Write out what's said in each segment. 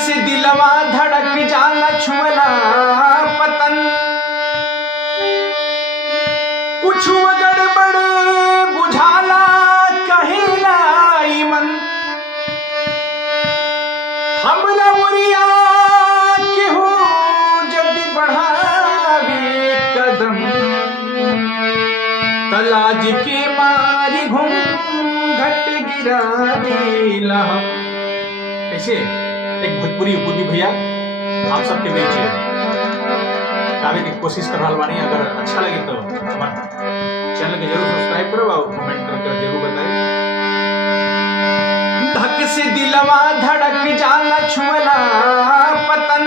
से दिलवा धड़क जाला छुअला पतन, कुछ गड़बड़ बुझाला कहेला मन। हमरा मुरिया केहू जब बढ़ावे कदम, तलाज के मारी घूंघट गिरा देला। कैसे एक भोजपुरी भैया आप सबके बीच गावे की कोशिश कर रहा बानी। अगर अच्छा लगे तो हमारे चैनल के जरूर सब्सक्राइब करो और कमेंट करके जरूर बताएं। धक से दिलवा धड़क जाला छुअला पतन,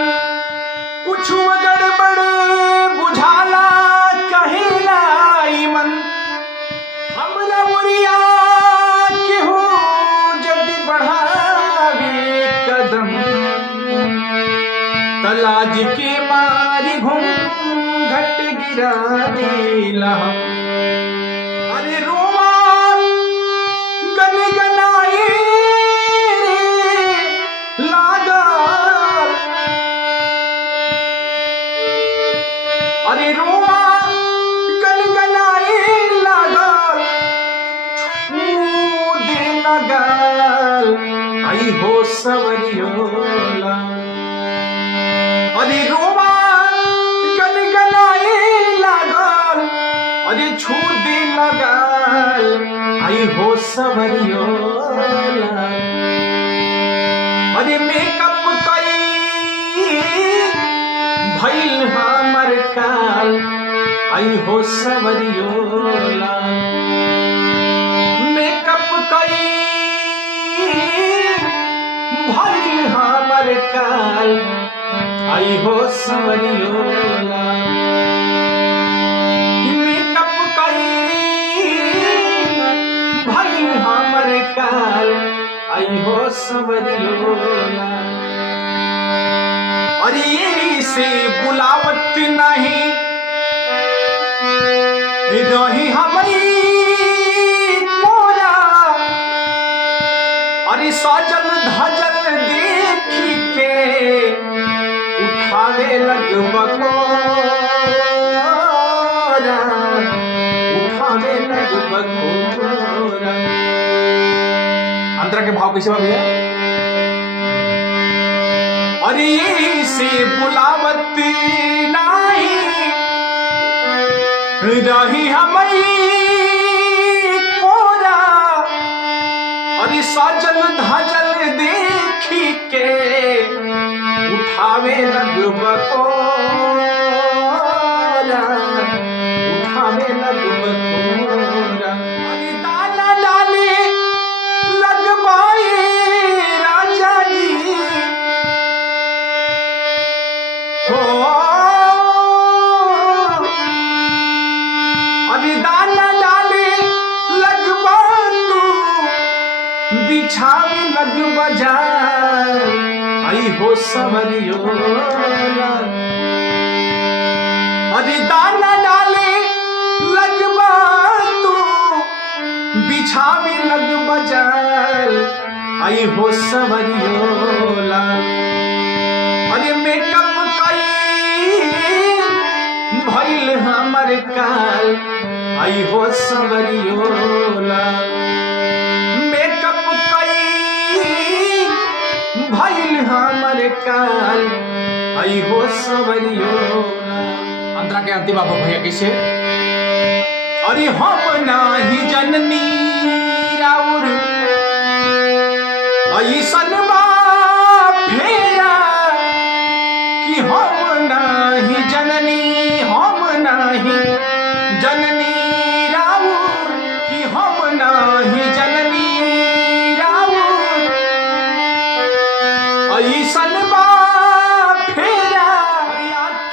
कुछ गड़बड़ बुझाला कहेला मन। हमरा मुरिया केहू जब बढ़ावे कदम, तलाज के मारी घूंघट गिरा देला। अरे रोमा गनगनाए रे लागल, अरे रोमा गनगनाए लागल, छू दे लगल आई हो सवरियोला। अरे रोमा गनगनाए लागल, अरे छू दे लगल आई हो सवरियोला। अरे मेकअप कई भइल हमर काल आई हो सवरियोला। मेकअप कई भइल हमर काल आई हो सवरियोला। मेकअप कई भइल हमर काल आई हो सवरियोला। अरे यही से बुलावत नहीं रही हमारी मोरा, अरे सजल धजल देखी के उठावे लगबकोरा, उठावे लगबकोरा। अंतरा के भाव कैसे बा भैया? अरे यही से बुलावत नहीं रही हमारी कोरा, अरे सजल धजल देखी के उठावे लगबकोरा, उठावे लगबकोरा। अरे दाना डाले लगबाए राजा जी हो, अरे दाना डाले लगबा तू बिछावे लगबा जा आई हो सवरियोला। अरे दाना डाले लगबा तू बिछावे लगबा जा आई हो सवरियोला। अरे मेकअप कई भइल हमर काल आई हो सवरियोला। मेकअप कई भइल हमर काल आई हो सवरियोला। अंतरा के अंतिम बाबू भैया कैसे? अरे हम नाही जननी राउर ऐसन बा फेरा, कि हम नाही जननी, हम नाही जननी राउर, कि हम नाही जननी राउर ऐसन बा फेरा।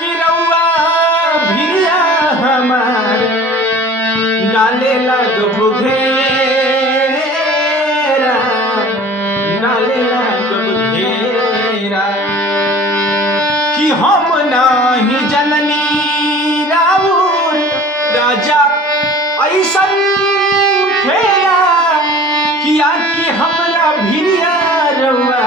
की रउआ भिया हमार डाले लगबो घेरा, डाले लगबो घेरा। कि हम नाही जननी राउर राजा ऐसन फेरा, किया कि हमरा भिरिया रउआ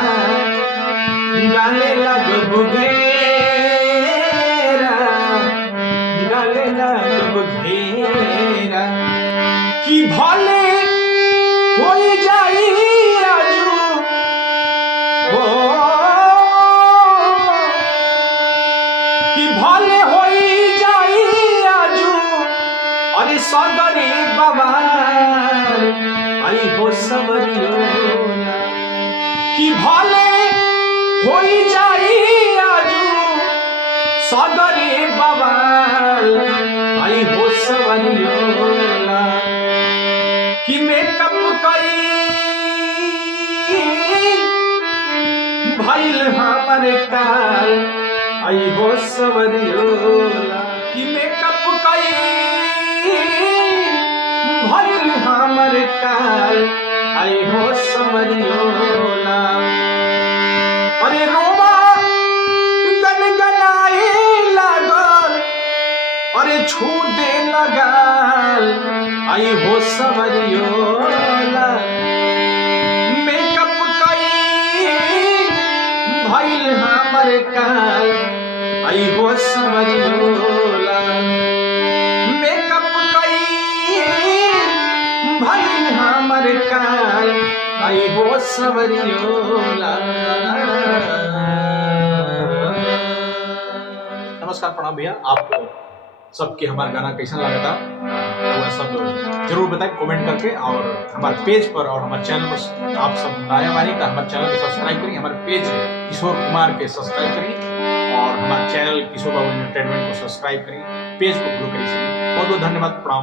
सगरी बवाल आई हो सवरियोला कि भले होई जाई आजू सगरी बवाल आई हो सवरियोला कि मेकअप कई भइल हमर काल आई हो सवरियोला कि मेकअप कई भइल हमर काल आई हो सवरियोला अरे रोमा गनगनाए लागल अरे छू दे लगाल आई हो सवरियोला मेकअप कई भइल हमर काल आई हो सवरियोला मेकअप कई भइल हमर काल आई हो सवरियोला। नमस्कार प्रणाम भैया, आप सबके हमारा गाना कैसा लगा था तो वह सब जरूर बताएं कमेंट करके, और हमारे पेज पर और हमारे चैनल पर आप सब नया मानी तो हमारे चैनल को सब्सक्राइब करिए, हमारे पेज किशोर कुमार के सब्सक्राइब करिए और हमारे चैनल किशोर बाबू एंटरटेनमेंट को सब्सक्राइब करिए, पेज को फॉलो करिए। बहुत बहुत धन्यवाद, प्रणाम।